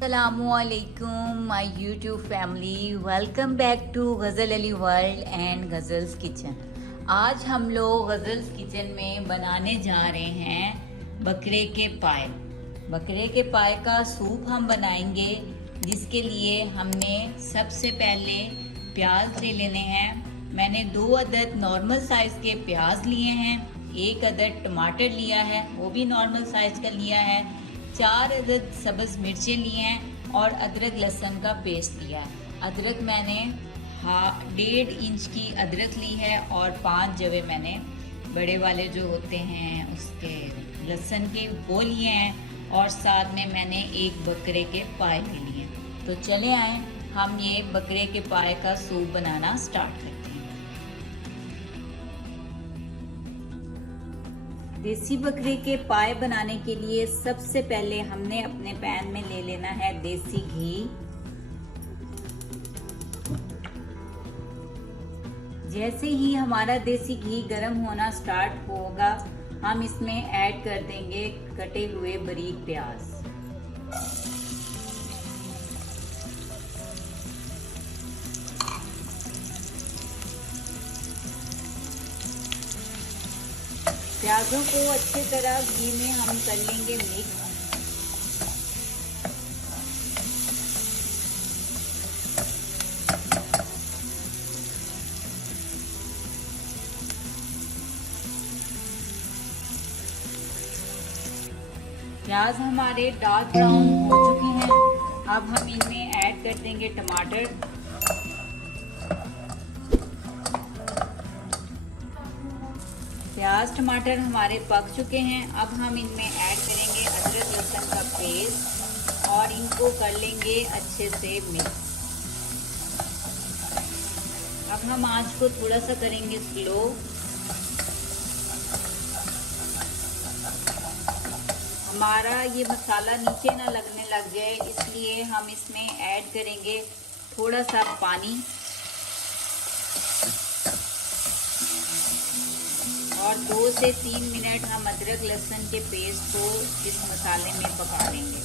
अस्सलामुअलैकुम my YouTube family, welcome back to Ghazal Ali world and Ghazal's kitchen. आज हम लोग गज़ल्स किचन में बनाने जा रहे हैं बकरे के पाए। बकरे के पाए का सूप हम बनाएंगे, जिसके लिए हमने सबसे पहले प्याज ले लेने हैं। मैंने 2 अदद नॉर्मल साइज़ के प्याज लिए हैं, 1 अदद टमाटर लिया है, वो भी नॉर्मल साइज़ का लिया है, 4 अदद सब्ज़ मिर्चें लिए हैं और अदरक लहसुन का पेस्ट लिया। अदरक मैंने 1.5 इंच की अदरक ली है और 5 जवे मैंने बड़े वाले जो होते हैं उसके लहसुन के वो लिए हैं, और साथ में मैंने 1 बकरे के पाए ले लिए। तो चले आए हम ये बकरे के पाए का सूप बनाना स्टार्ट करते हैं। देसी बकरे के पाए बनाने के लिए सबसे पहले हमने अपने पैन में ले लेना है देसी घी। जैसे ही हमारा देसी घी गर्म होना स्टार्ट होगा, हम इसमें ऐड कर देंगे कटे हुए बारीक प्याज। प्याजों को अच्छी तरह घी में हम कर लेंगे मिक्स। प्याज हमारे डार्क ब्राउन हो चुके हैं। अब हम इनमें ऐड कर देंगे टमाटर। प्याज टमाटर हमारे पक चुके हैं। अब हम इनमें ऐड करेंगे अदरक लहसुन का पेस्ट और इनको कर लेंगे अच्छे से मिक्स। अब हम आंच को थोड़ा सा करेंगे स्लो। हमारा ये मसाला नीचे ना लगने लग जाए, इसलिए हम इसमें ऐड करेंगे थोड़ा सा पानी और 2 से 3 मिनट हम अदरक लहसुन के पेस्ट को इस मसाले में पका लेंगे।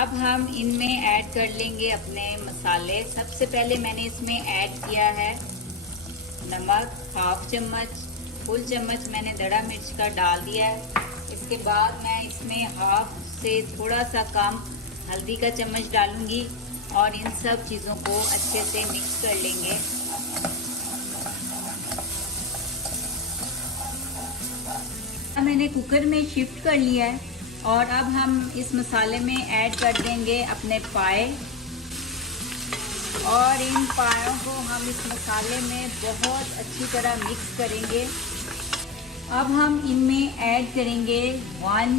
अब हम इनमें ऐड कर लेंगे अपने मसाले। सबसे पहले मैंने इसमें ऐड किया है नमक, 1/2 चम्मच, फुल चम्मच मैंने दड़ा मिर्च का डाल दिया है। इसके बाद मैं इसमें 1/2 से थोड़ा सा कम हल्दी का चम्मच डालूंगी और इन सब चीज़ों को अच्छे से मिक्स कर लेंगे। मैंने कुकर में शिफ्ट कर लिया है और अब हम इस मसाले में ऐड कर देंगे अपने पाए, और इन पायों को हम इस मसाले में बहुत अच्छी तरह मिक्स करेंगे। अब हम इनमें ऐड करेंगे 1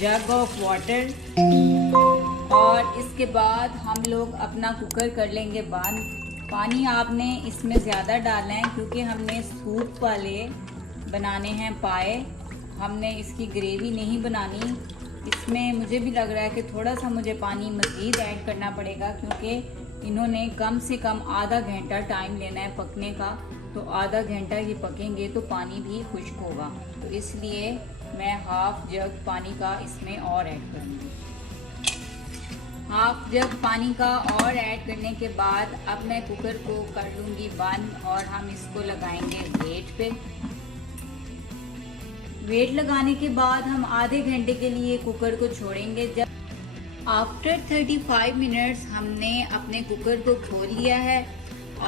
जग ऑफ वाटर और इसके बाद हम लोग अपना कुकर कर लेंगे बंद। पानी आपने इसमें ज़्यादा डालना है क्योंकि हमने सूप वाले बनाने हैं पाए, हमने इसकी ग्रेवी नहीं बनानी। इसमें मुझे भी लग रहा है कि थोड़ा सा मुझे पानी मज़ीद ऐड करना पड़ेगा, क्योंकि इन्होंने कम से कम आधा घंटा टाइम लेना है पकने का। तो आधा घंटा ये पकेंगे तो पानी भी खुश्क होगा, तो इसलिए मैं 1/2 जग पानी का इसमें और ऐड करूँगी। 1/2 जग पानी का और ऐड करने के बाद अब मैं कुकर को कर लूँगी बंद और हम इसको लगाएंगे वेट पे। वेट लगाने के बाद हम आधे घंटे के लिए कुकर को छोड़ेंगे। जब आफ्टर 35 मिनट्स हमने अपने कुकर को खोल लिया है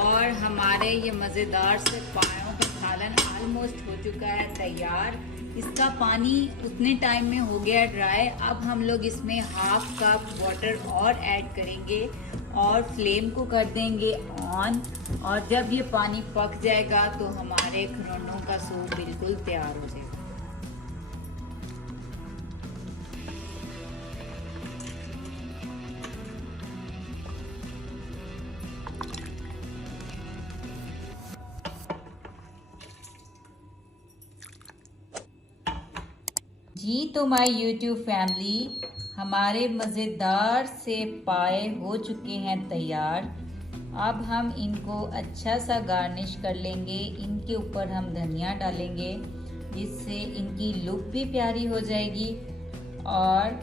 और हमारे ये मज़ेदार से पायों का सालन ऑलमोस्ट हो चुका है तैयार। इसका पानी उतने टाइम में हो गया ड्राई। अब हम लोग इसमें 1/2 कप वाटर और ऐड करेंगे और फ्लेम को कर देंगे ऑन, और जब ये पानी पक जाएगा तो हमारे खरोनों का सूप बिल्कुल तैयार हो जाएगा। जी तो माय यूट्यूब फैमिली, हमारे मज़ेदार से पाए हो चुके हैं तैयार। अब हम इनको अच्छा सा गार्निश कर लेंगे। इनके ऊपर हम धनिया डालेंगे, जिससे इनकी लुक भी प्यारी हो जाएगी और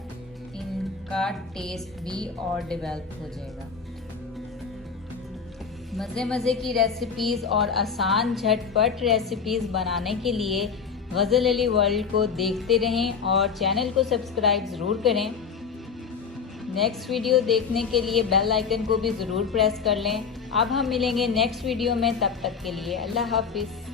इन का टेस्ट भी और डेवलप हो जाएगा। मज़े मज़े की रेसिपीज़ और आसान झटपट रेसिपीज़ बनाने के लिए गज़ल अली वर्ल्ड को देखते रहें और चैनल को सब्सक्राइब ज़रूर करें। नेक्स्ट वीडियो देखने के लिए बेल आइकन को भी ज़रूर प्रेस कर लें। अब हम मिलेंगे नेक्स्ट वीडियो में, तब तक के लिए अल्लाह हाफिज़।